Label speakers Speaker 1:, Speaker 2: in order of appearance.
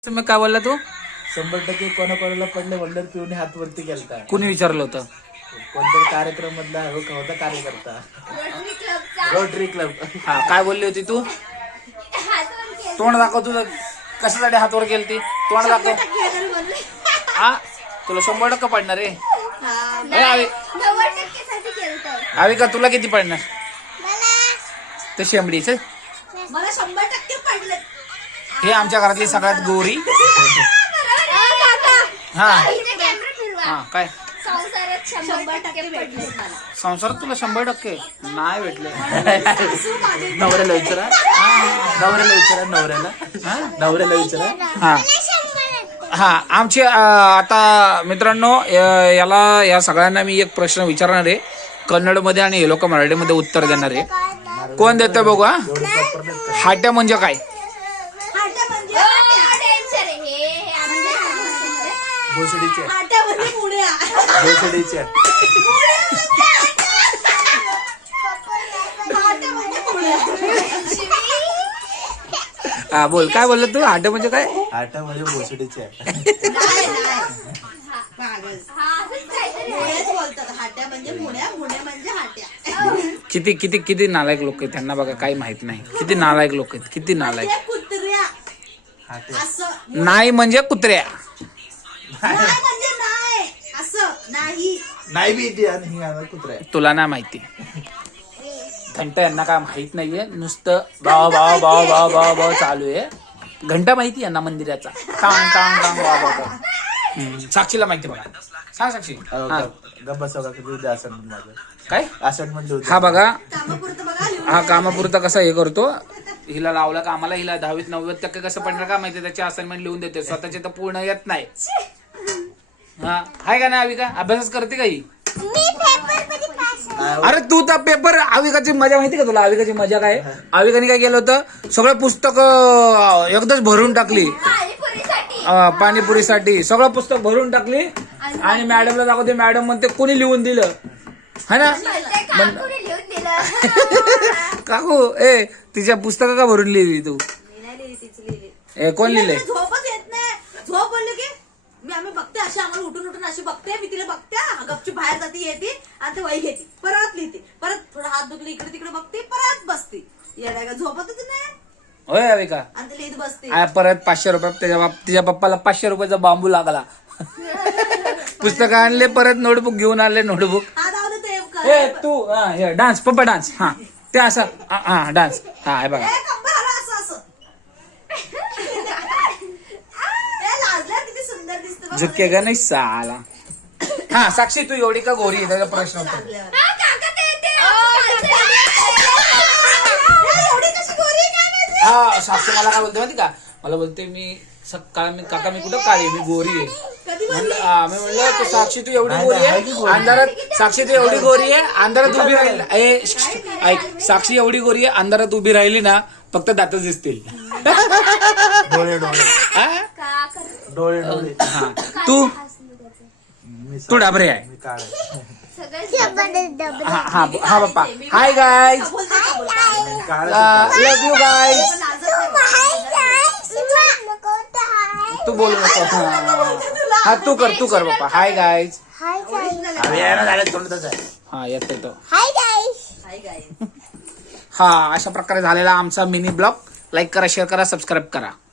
Speaker 1: तुम्ही काय बोलला तू?
Speaker 2: 100% कोणाकोणाला पडले म्हणलं पिऊन हात वरती केलता.
Speaker 1: कुणी विचारलं होतं?
Speaker 2: कोणत्या कार्यक्रम मधला होता कार्यकर्ता रोटरी क्लब.
Speaker 1: हा काय बोलली होती तू? तोंड दाखव तुझं. कशासाठी हात वर केलती? तोंड दाखव. हा तुला 100% पडणार रे. आवी का तुला किती पडणार? ते शेंबडी चल.
Speaker 3: मला 100% पडले.
Speaker 1: हे आमच्या घरातली सगळ्यात गोरी. हा हा काय
Speaker 3: संसारात 100% भेटले मला.
Speaker 1: संसारात तुला 100% नाही भेटले.
Speaker 2: नवऱ्याला विचारा. नवऱ्याला विचारा. नवऱ्याला विचारा.
Speaker 1: हा हा आमचे आता मित्रांनो याला या सगळ्यांना मी एक प्रश्न विचारणार आहे. कन्नडमध्ये आणि हे लोक मराठीमध्ये उत्तर देणार आहे. कोण देतं बघू. हा हाट्या म्हणजे काय?
Speaker 3: हाट्या म्हणजे डेंजर आहे हे म्हणजे
Speaker 2: भोसडीचे.
Speaker 3: हाट्या म्हणजे पुण्या.
Speaker 2: भोसडीचे.
Speaker 3: हाट्या म्हणजे पुण्या.
Speaker 1: हा बोल काय बोललं तू? हाट्या म्हणजे काय?
Speaker 2: आटा म्हणजे भोसडीचे.
Speaker 3: पुण्याच बोलतात. हाट्या म्हणजे पुण्या. पुण्या म्हणजे हाट्या.
Speaker 1: किती किती किती नालायक लोक आहेत. त्यांना बघा काही माहित नाही. किती नालायक लोक आहेत. किती नालायक.
Speaker 3: म्हणजे कुत्र्या
Speaker 2: हाटे.
Speaker 3: असं.
Speaker 1: नाही म्हणजे कुत्र्या.
Speaker 3: नाही म्हणजे नाही असं नाही.
Speaker 2: नाही बी इथे आणि ही आणा कुत्रा आहे.
Speaker 1: तुला नाही माहिती. घंटा यांना काय माहित नाहीये. नुसतं बाव बाव बाव बाव बाव बाव चालू आहे. घंटा माहिती यांना मंदिराचा. टांग टांग टांग बाव बाव. साक्षीला माहिती बघा. सांग साक्षी. हा
Speaker 2: गप्पा सगळं किती असाइनमेंट माझं.
Speaker 1: काय
Speaker 2: असाइनमेंट होती.
Speaker 1: हा बघा.
Speaker 3: कामापुरतं बघा.
Speaker 1: हा कामापुरता कसा हे करतो. हिला लावला कामाला. हिला 10वीत 90% कसं पडणार का माहिती. त्याची असाइनमेंट लिहून देते. स्वतःचे तर पूर्ण येत नाही. हा हाय का नाही अविका? अभ्यासच करते का ही? अरे तू तर पेपर. अविकाची मजा माहिती का तुला? अविकाची मजा काय? अविकाने काय केलं होतं? सगळं पुस्तक एकदाच भरून टाकली. पाणीपुरीसाठी सगळं पुस्तक भरून टाकली आणि मॅडमला दाखवते. मॅडम म्हणते कोणी लिहून दिलं है ना? काकू ए तिच्या पुस्तक का भरून लिहिली तू? ए कोण लिहिले?
Speaker 3: झोपच येत नाही. झोप बोलली की मी आम्ही बघते अशी आम्हाला उठून उठून अशी बघते. मी तिला बघते गपची बाहेर जाते येते आणि ते वही घेते परत लिहिते. परत थोडं हात दुखले इकडे तिकडे बघते परत बसते. येड्या का झोपतच नाही
Speaker 1: होय अविका.
Speaker 3: आणि ते लिहित बसते.
Speaker 1: परत 500 रुपये तिच्या पप्पाला 500 रुपयाचा बांबू लागला. पुस्तक आणले परत नोटबुक घेऊन आले. नोटबुक
Speaker 3: हा जाऊ दे ते
Speaker 1: ए तू डान्स पप्पा डान्स. हा ते असं हा डान्स. हा हे बघा.
Speaker 3: कंबर आला असं असं. लाजल्या किती सुंदर दिसते बघ.
Speaker 1: झुके का नाही साला. हा साक्षी तू एवढी का गोरी आहे? त्याचा प्रश्न होता.
Speaker 3: लागल्यावर. एवढी कशी गोरी काय माहिती?
Speaker 1: हा साक्षी मला काय बोलते माहिती का? मला बोलते मी काका मी कुठं काळी मी गोरी आहे.
Speaker 3: कधी बोलली?
Speaker 1: मी म्हणलं तू साक्षी तू एवढी गोरी आहे अंधारात. साक्षी तू एवढी गोरी आहे अंधारात उभी राहिली. ऐक साक्षी एवढी गोरी आहे अंधारात उभी राहिली ना फक्त दातच दिसतील.
Speaker 2: डोळे डोळे
Speaker 1: हा?
Speaker 2: डोळे डोळे.
Speaker 1: हा. तू डाबरे आहे.
Speaker 2: मी काळ आहे.
Speaker 1: हा हा हा पप्पा. Hi guys.
Speaker 3: बोलते का बोलते?
Speaker 2: काळ
Speaker 1: लव यू गाईज.
Speaker 3: लाजत नाही.
Speaker 1: तू बोलू नको. हा तू कर पप्पा. Hi guys.
Speaker 2: झालं तोंडच आहे.
Speaker 1: हा येतो.
Speaker 3: Hi guys.
Speaker 1: हा अशा प्रकारे झालेला आमचा मिनी ब्लॉग. लाईक करा शेअर करा सबस्क्राईब करा.